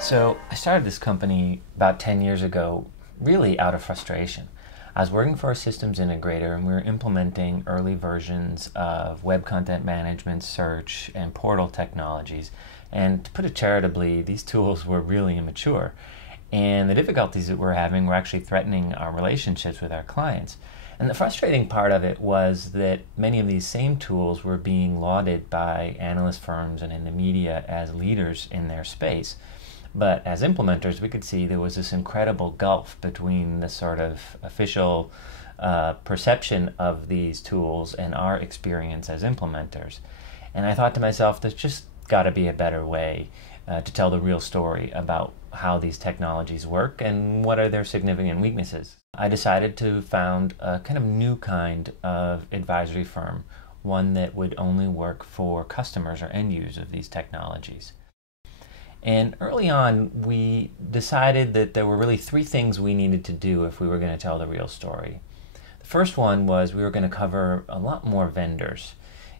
So I started this company about 10 years ago, really out of frustration. I was working for a systems integrator and we were implementing early versions of web content management, search, and portal technologies. And to put it charitably, these tools were really immature. And the difficulties that we're having were actually threatening our relationships with our clients. And the frustrating part of it was that many of these same tools were being lauded by analyst firms and in the media as leaders in their space. But as implementers, we could see there was this incredible gulf between the sort of official perception of these tools and our experience as implementers. And I thought to myself, there's just got to be a better way to tell the real story about how these technologies work and what are their significant weaknesses. I decided to found a kind of new kind of advisory firm, one that would only work for customers or end users of these technologies. And early on, we decided that there were really three things we needed to do if we were going to tell the real story. The first one was we were going to cover a lot more vendors.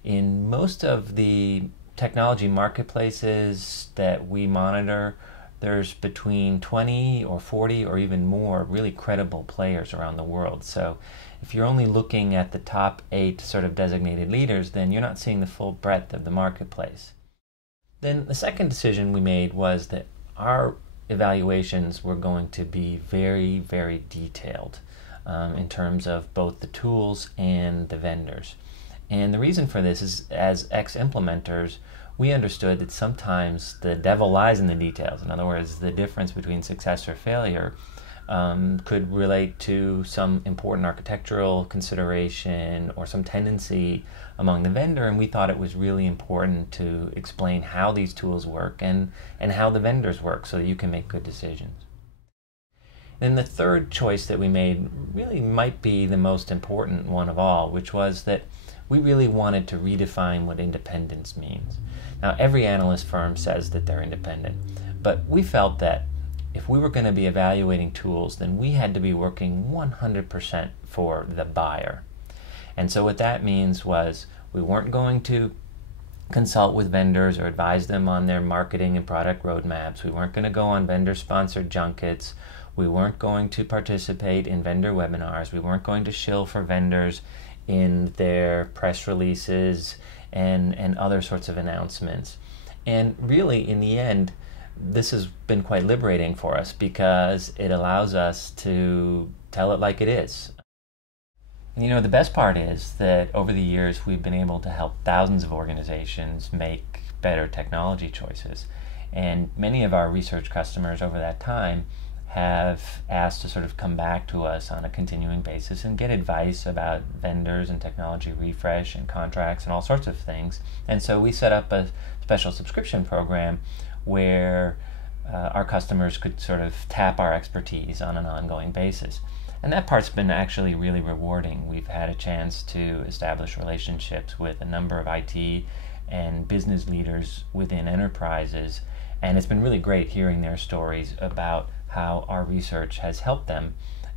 In most of the technology marketplaces that we monitor, there's between 20 or 40 or even more really credible players around the world. So if you're only looking at the top 8 sort of designated leaders, then you're not seeing the full breadth of the marketplace. Then the second decision we made was that our evaluations were going to be very, very detailed in terms of both the tools and the vendors. And the reason for this is, as ex-implementers, we understood that sometimes the devil lies in the details. In other words, the difference between success or failure could relate to some important architectural consideration or some tendency among the vendor, and we thought it was really important to explain how these tools work and how the vendors work so that you can make good decisions. Then the third choice that we made really might be the most important one of all, which was that we really wanted to redefine what independence means. Now, every analyst firm says that they're independent, but we felt that if we were going to be evaluating tools, then we had to be working 100% for the buyer. And so what that means was we weren't going to consult with vendors or advise them on their marketing and product roadmaps. We weren't going to go on vendor-sponsored junkets. We weren't going to participate in vendor webinars. We weren't going to shill for vendors in their press releases and other sorts of announcements. And really, in the end, this has been quite liberating for us because it allows us to tell it like it is. You know, the best part is that over the years we've been able to help thousands of organizations make better technology choices. And many of our research customers over that time have asked to sort of come back to us on a continuing basis and get advice about vendors and technology refresh and contracts and all sorts of things. And so we set up a special subscription program where our customers could sort of tap our expertise on an ongoing basis. And that part's been actually really rewarding. We've had a chance to establish relationships with a number of IT and business leaders within enterprises, and it's been really great hearing their stories about how our research has helped them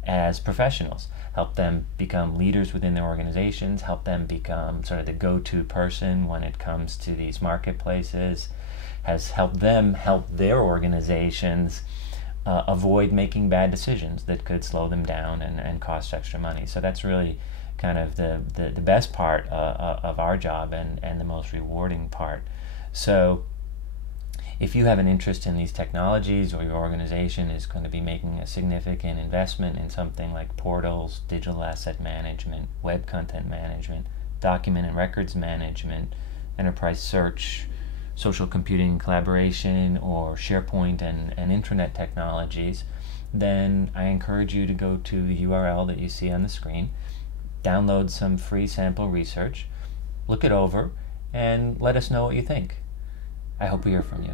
as professionals, helped them become leaders within their organizations, helped them become sort of the go-to person when it comes to these marketplaces, has helped them help their organizations avoid making bad decisions that could slow them down and cost extra money. So that's really kind of the best part of our job and the most rewarding part. So if you have an interest in these technologies, or your organization is going to be making a significant investment in something like portals, digital asset management, web content management, document and records management, enterprise search, social computing and collaboration, or SharePoint and intranet technologies, then I encourage you to go to the URL that you see on the screen, download some free sample research, look it over, and let us know what you think. I hope we hear from you.